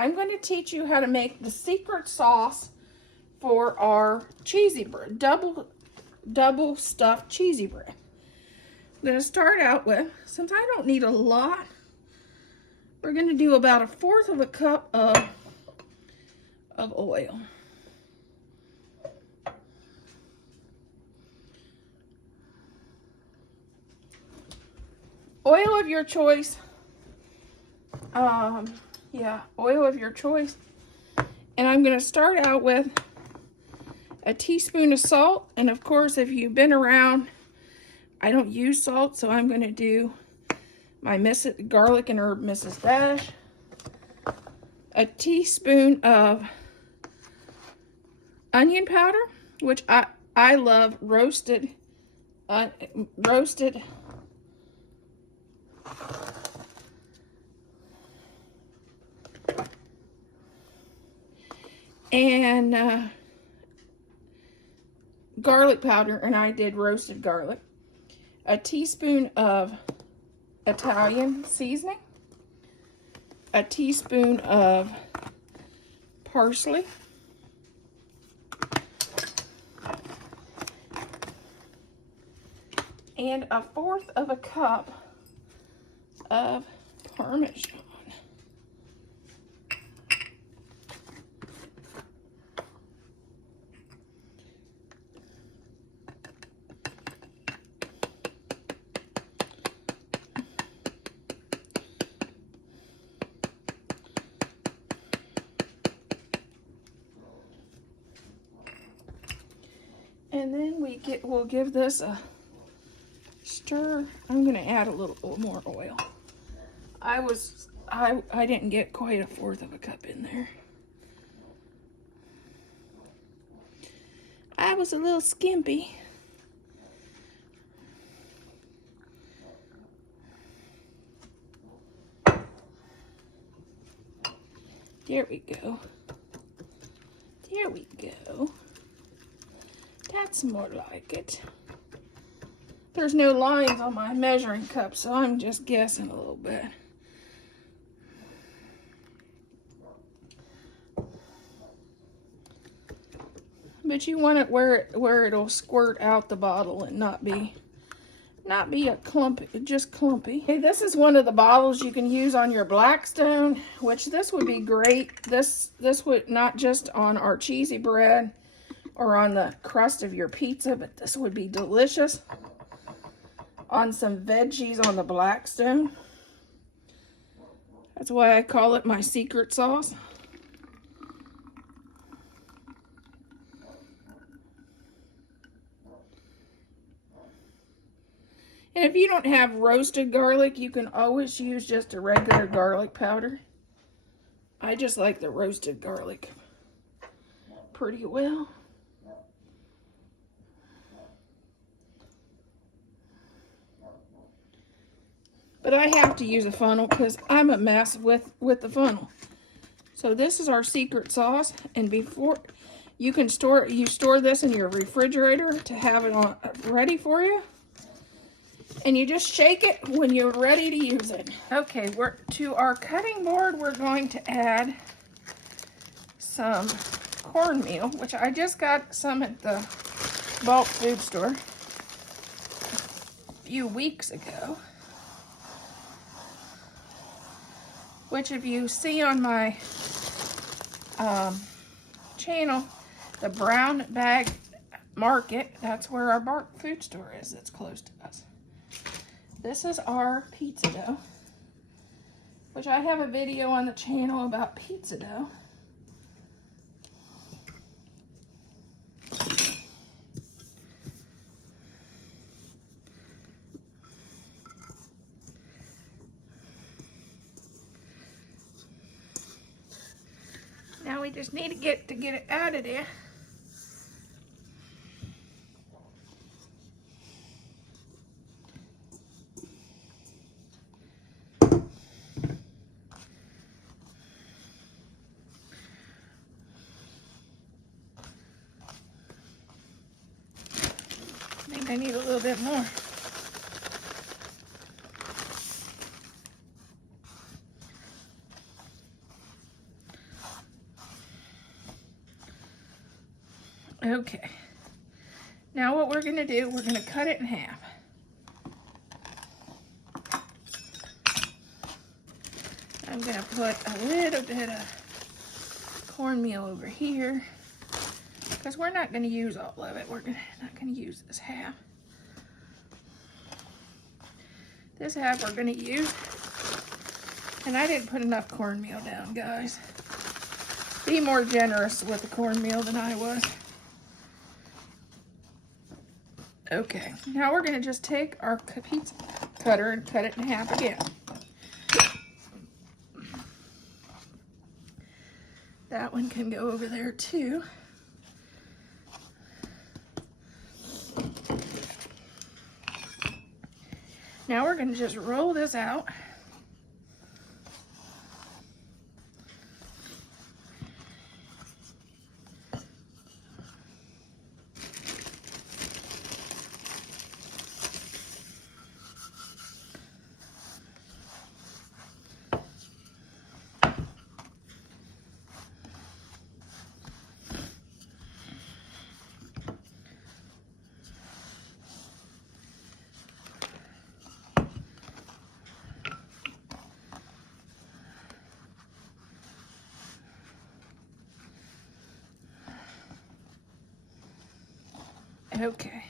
I'm going to teach you how to make the secret sauce for our cheesy bread, double stuffed cheesy bread. I'm going to start out with, since I don't need a lot, we're going to do about 1/4 of a cup of oil. Oil of your choice. Oil of your choice. And I'm going to start out with a teaspoon of salt. And of course, if you've been around, I don't use salt, so I'm going to do my garlic and herb Mrs. Dash. A teaspoon of onion powder, which I love roasted. And garlic powder, and I did roasted garlic. A teaspoon of Italian seasoning. A teaspoon of parsley. And 1/4 of a cup of Parmesan. And then we'll give this a stir. I'm going to add a little more oil. I didn't get quite 1/4 of a cup in there. I was a little skimpy. There we go. There we go. That's more like it. There's no lines on my measuring cup, so I'm just guessing a little bit. But you want it where it'll squirt out the bottle and not be a clump, just clumpy. Okay, this is one of the bottles you can use on your Blackstone, which this would be great. This would not just on our cheesy bread or on the crust of your pizza, but this would be delicious on some veggies on the Blackstone. That's why I call it my secret sauce. And if you don't have roasted garlic, you can always use just a regular garlic powder. I just like the roasted garlic pretty well. But I have to use a funnel because I'm a mess with the funnel. So this is our secret sauce, and before you store this in your refrigerator to have it ready for you. And you just shake it when you're ready to use it. Okay, to our cutting board, we're going to add some cornmeal, which I just got some at the bulk food store a few weeks ago. Which if you see on my channel, the Brown Bag Market, that's where our bulk food store is. It's close to us. This is our pizza dough, which I have a video on the channel about pizza dough. Now we just need to get it out of there. I think I need a little bit more. Okay. Now what we're gonna do, we're gonna cut it in half. I'm gonna put a little bit of cornmeal over here because we're not gonna use all of it. We're not gonna use this half. This half we're gonna use. And I didn't put enough cornmeal down, guys. Be more generous with the cornmeal than I was. Okay, now we're gonna just take our pizza cutter and cut it in half again. That one can go over there too. Now we're gonna just roll this out. Okay.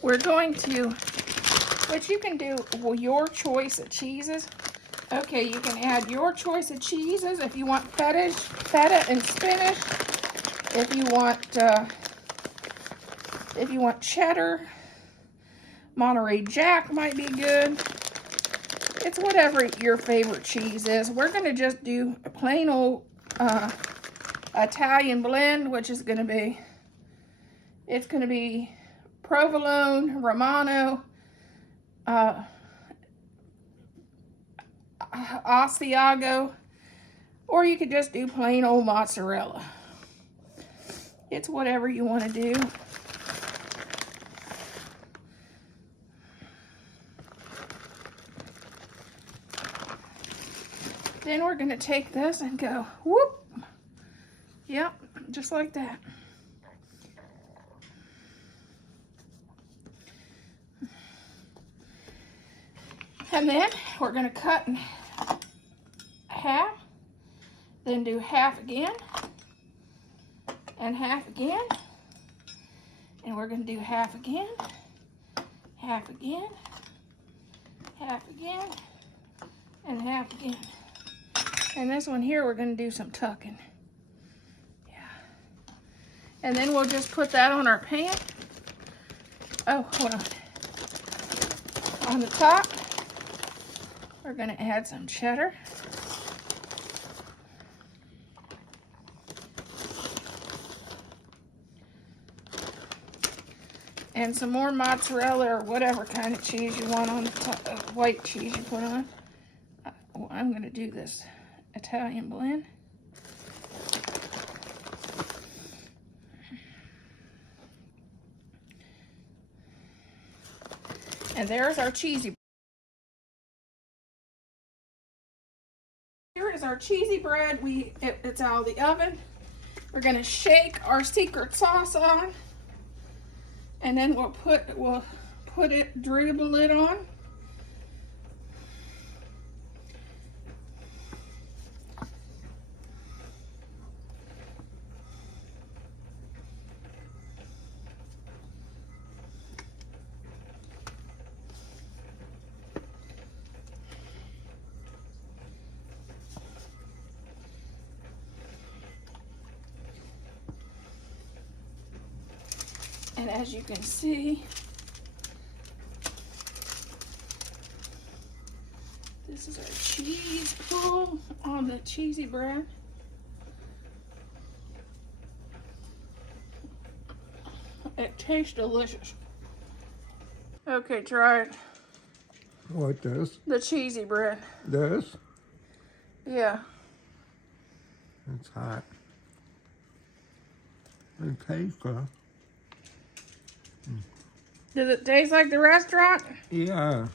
We're going to, which you can do your choice of cheeses. Okay, you can add your choice of cheeses if you want feta and spinach. If you want cheddar, Monterey Jack might be good. It's whatever your favorite cheese is. We're gonna just do a plain old Italian blend, which is gonna be, it's gonna be provolone, Romano, Asiago, or you could just do plain old mozzarella. It's whatever you want to do. Then we're going to take this and go whoop. Yep, just like that. And then we're going to cut in half, then do half again, and half again, and we're going to do half again, half again, half again, and half again. And this one here, we're going to do some tucking. Yeah. And then we'll just put that on our pan. Oh, hold on. On the top, we're going to add some cheddar. And some more mozzarella or whatever kind of cheese you want on the top, white cheese you put on. I'm going to do this Italian blend. And there's our cheesy. Here is our cheesy bread. It's out of the oven. We're going to shake our secret sauce on. And then we'll put it, dribble it on. And as you can see, this is our cheese pull on the cheesy bread. It tastes delicious. Okay, try it. What, this? The cheesy bread. This? Yeah. It's hot. It tastes good. Does it taste like the restaurant? Yeah.